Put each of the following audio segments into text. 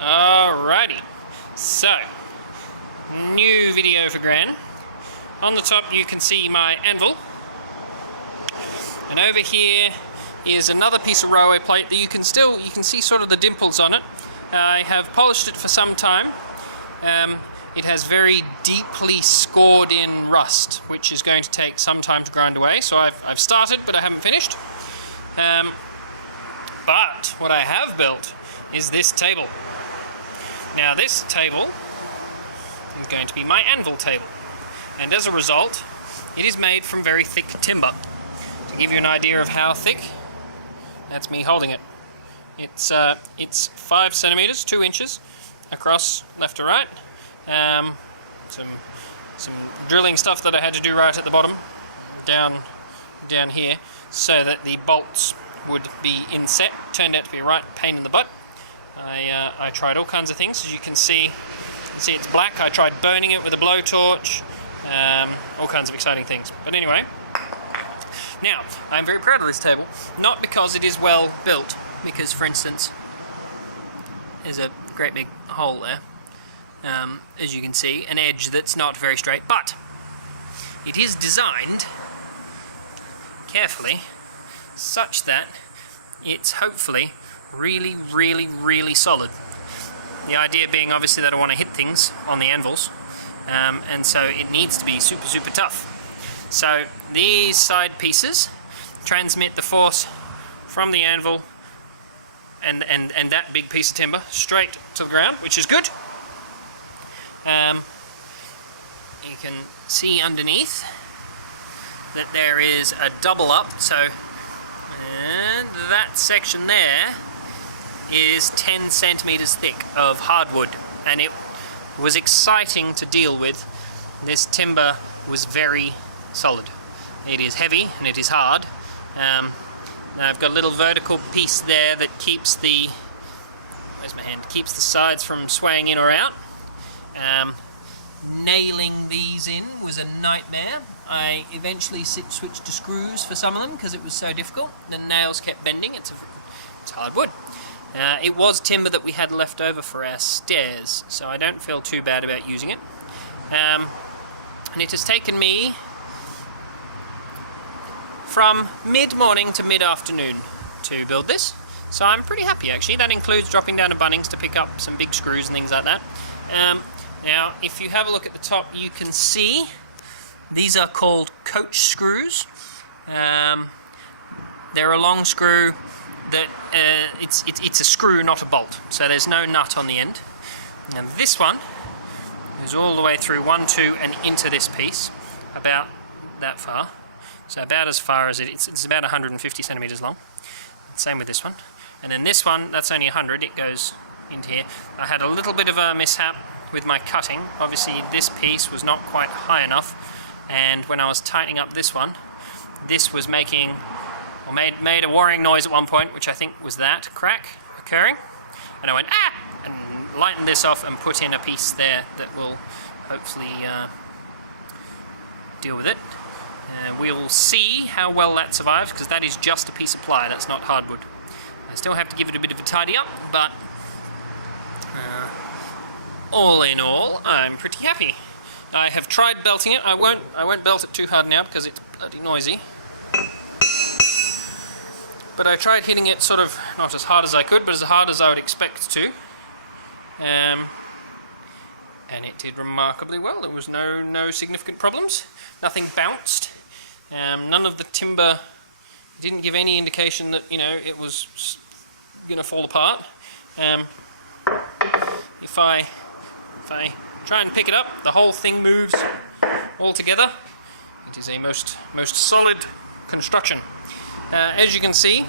Alrighty, so new video for Gran. On the top you can see my anvil, and over here is another piece of railway plate that you can see sort of the dimples on it. I have polished it for some time. It has very deeply scored in rust, which is going to take some time to grind away, so I've started but I haven't finished. But what I have built is this table. Now this table is going to be my anvil table, and as a result it is made from very thick timber. To give you an idea of how thick, that's me holding it. It's 5 centimeters, 2 inches across left to right. Some drilling stuff that I had to do right at the bottom, down here, so that the bolts would be inset. Turned out to be a right pain in the butt. I tried all kinds of things. As you can see it's black. I tried burning it with a blowtorch, all kinds of exciting things. But anyway, now I'm very proud of this table, not because it is well built, because for instance there's a great big hole there, as you can see, an edge that's not very straight, but it is designed carefully such that it's hopefully really, really, really solid. The idea being obviously that I want to hit things on the anvils, and so it needs to be super, super tough. So these side pieces transmit the force from the anvil and that big piece of timber straight to the ground, which is good. You can see underneath that there is a double up, so and that section there is 10 centimeters thick of hardwood, and it was exciting to deal with. This timber was very solid. It is heavy and it is hard. Now I've got a little vertical piece there that keeps the keeps the sides from swaying in or out. Nailing these in was a nightmare. I eventually switched to screws for some of them because it was so difficult. The nails kept bending. It's hard wood. It was timber that we had left over for our stairs, so I don't feel too bad about using it. And it has taken me from mid-morning to mid-afternoon to build this, so I'm pretty happy actually. That includes dropping down to Bunnings to pick up some big screws and things like that. Now if you have a look at the top, you can see these are called coach screws. They're a long screw that it's a screw, not a bolt, so there's no nut on the end. And this one goes all the way through 1, 2 and into this piece, about that far. So about as far as it's about 150 centimeters long. Same with this one. And then this one, that's only 100, it goes into here. I had a little bit of a mishap with my cutting. Obviously this piece was not quite high enough, and when I was tightening up this one, this was making, or made a worrying noise at one point, which I think was that crack occurring. And I went, ah! And lightened this off and put in a piece there that will hopefully deal with it. We'll see how well that survives, because that is just a piece of ply, that's not hardwood. I still have to give it a bit of a tidy up, but all in all, I'm pretty happy. I have tried belting it. I won't belt it too hard now because it's bloody noisy. But I tried hitting it sort of, not as hard as I could, but as hard as I would expect to. And it did remarkably well. There was no significant problems. Nothing bounced. None of the timber didn't give any indication that, you know, it was going to fall apart. If I try and pick it up, the whole thing moves all together. It is a most solid construction. As you can see,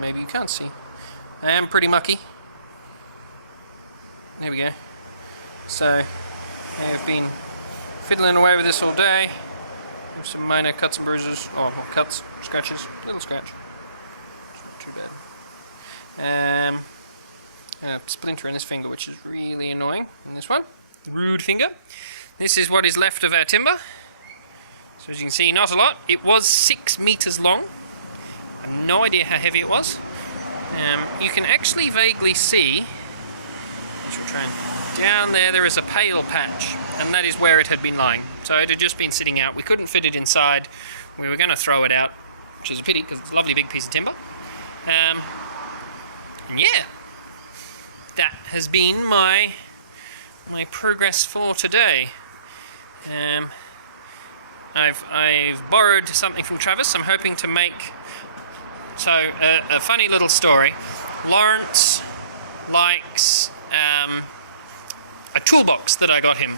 maybe you can't see, I am pretty mucky. There we go. So I have been fiddling away with this all day. Some minor cuts and bruises, or not cuts, scratches, little scratch. Not too bad. A splinter in this finger, which is really annoying. And this one, rude finger. This is what is left of our timber. So as you can see, not a lot. It was 6 meters long. I have no idea how heavy it was. You can actually vaguely see, down there is a pale patch, and that is where it had been lying. So it had just been sitting out. We couldn't fit it inside. We were going to throw it out, which is a pity because it's a lovely big piece of timber. And yeah, that has been my progress for today. I've borrowed something from Travis. I'm hoping to make... So, a funny little story. Lawrence likes a toolbox that I got him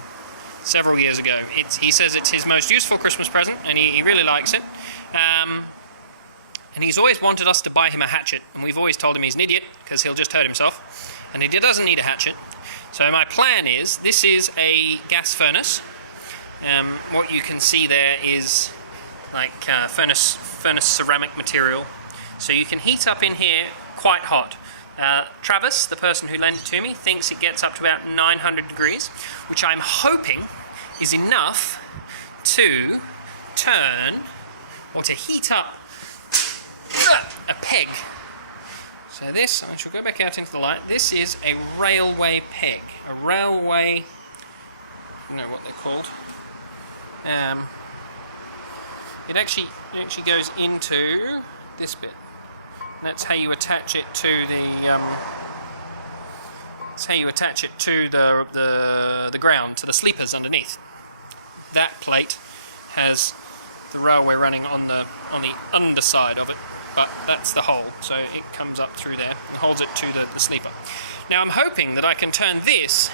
several years ago. He says it's his most useful Christmas present, and he really likes it. And he's always wanted us to buy him a hatchet, and we've always told him he's an idiot, because he'll just hurt himself, and he doesn't need a hatchet. So my plan is, this is a gas furnace. What you can see there is like furnace ceramic material. So you can heat up in here quite hot. Travis, the person who lent it to me, thinks it gets up to about 900 degrees, which I'm hoping is enough to turn, or to heat up a peg. So this, I shall go back out into the light, this is a railway peg. A railway, I don't know what they're called. It actually goes into this bit. That's how you attach it to the. That's how you attach it to the ground, to the sleepers underneath. That plate has the railway running on the underside of it, but that's the hole, so it comes up through there, holds it to the sleeper. Now I'm hoping that I can turn this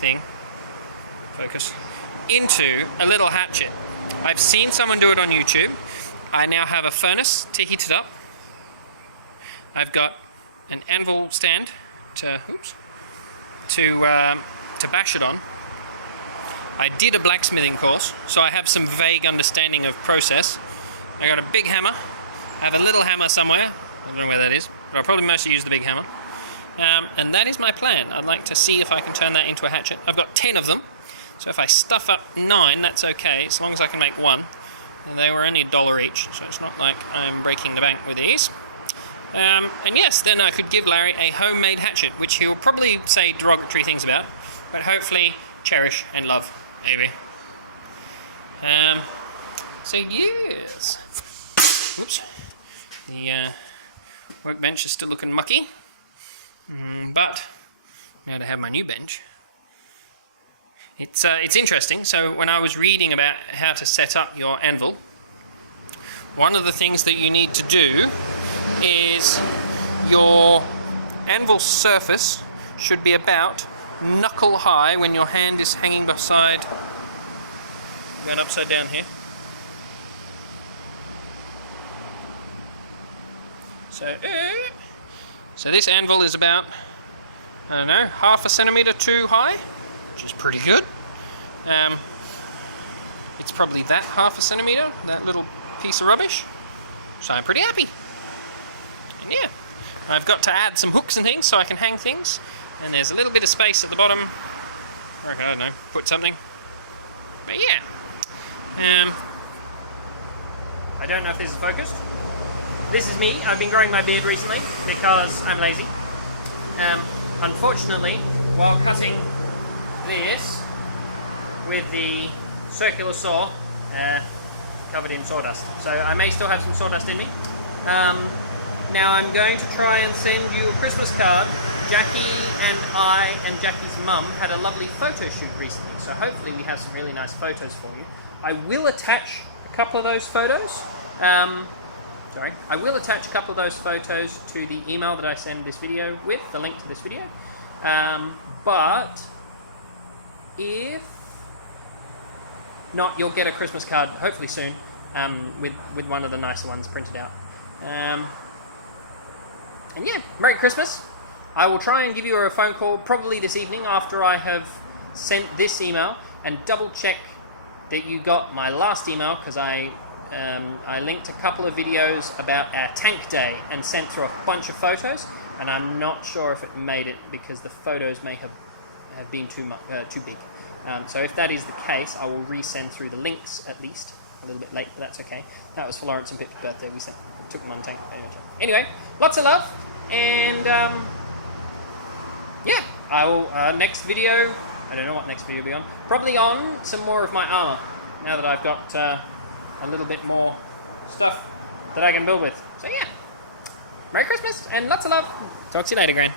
thing, focus, into a little hatchet. I've seen someone do it on YouTube. I now have a furnace to heat it up. I've got an Anvil stand to bash it on. I did a blacksmithing course, so I have some vague understanding of process. I got a big hammer. I have a little hammer somewhere. I don't know where that is, but I'll probably mostly use the big hammer. And that is my plan. I'd like to see if I can turn that into a hatchet. I've got 10 of them, so if I stuff up 9, that's okay, as long as I can make 1. They were only $1 each, so it's not like I'm breaking the bank with these. And yes, then I could give Larry a homemade hatchet, which he'll probably say derogatory things about, but hopefully cherish and love, maybe. So yes. Oops. The workbench is still looking mucky, but now to have my new bench. It's interesting. So when I was reading about how to set up your anvil, one of the things that you need to do is your anvil surface should be about knuckle high when your hand is hanging beside. Going upside down here. So this anvil is about, I don't know, half a centimetre too high, which is pretty good. It's probably that half a centimetre, that little piece of rubbish. So I'm pretty happy. And yeah, I've got to add some hooks and things so I can hang things. And there's a little bit of space at the bottom. I don't know, put something. But yeah. I don't know if this is focused. This is me. I've been growing my beard recently because I'm lazy. Unfortunately, while cutting this with the circular saw, covered in sawdust. So I may still have some sawdust in me. Now I'm going to try and send you a Christmas card. Jackie and I and Jackie's mum had a lovely photo shoot recently, so hopefully we have some really nice photos for you. I will attach a couple of those photos. I will attach a couple of those photos to the email that I send this video with, the link to this video. But if not, you'll get a Christmas card hopefully soon with one of the nicer ones printed out. And yeah, Merry Christmas. I will try and give you a phone call probably this evening after I have sent this email and double check that you got my last email, because I linked a couple of videos about our tank day and sent through a bunch of photos, and I'm not sure if it made it because the photos may have been too big. So if that is the case, I will resend through the links at least. A little bit late, but that's okay. That was for Lawrence and Pip's birthday. We took them on tank. Anyway, lots of love. And yeah, I will next video. I don't know what next video will be on. Probably on some more of my armor. Now that I've got a little bit more stuff that I can build with. So yeah, Merry Christmas and lots of love. Talk to you later, Gran.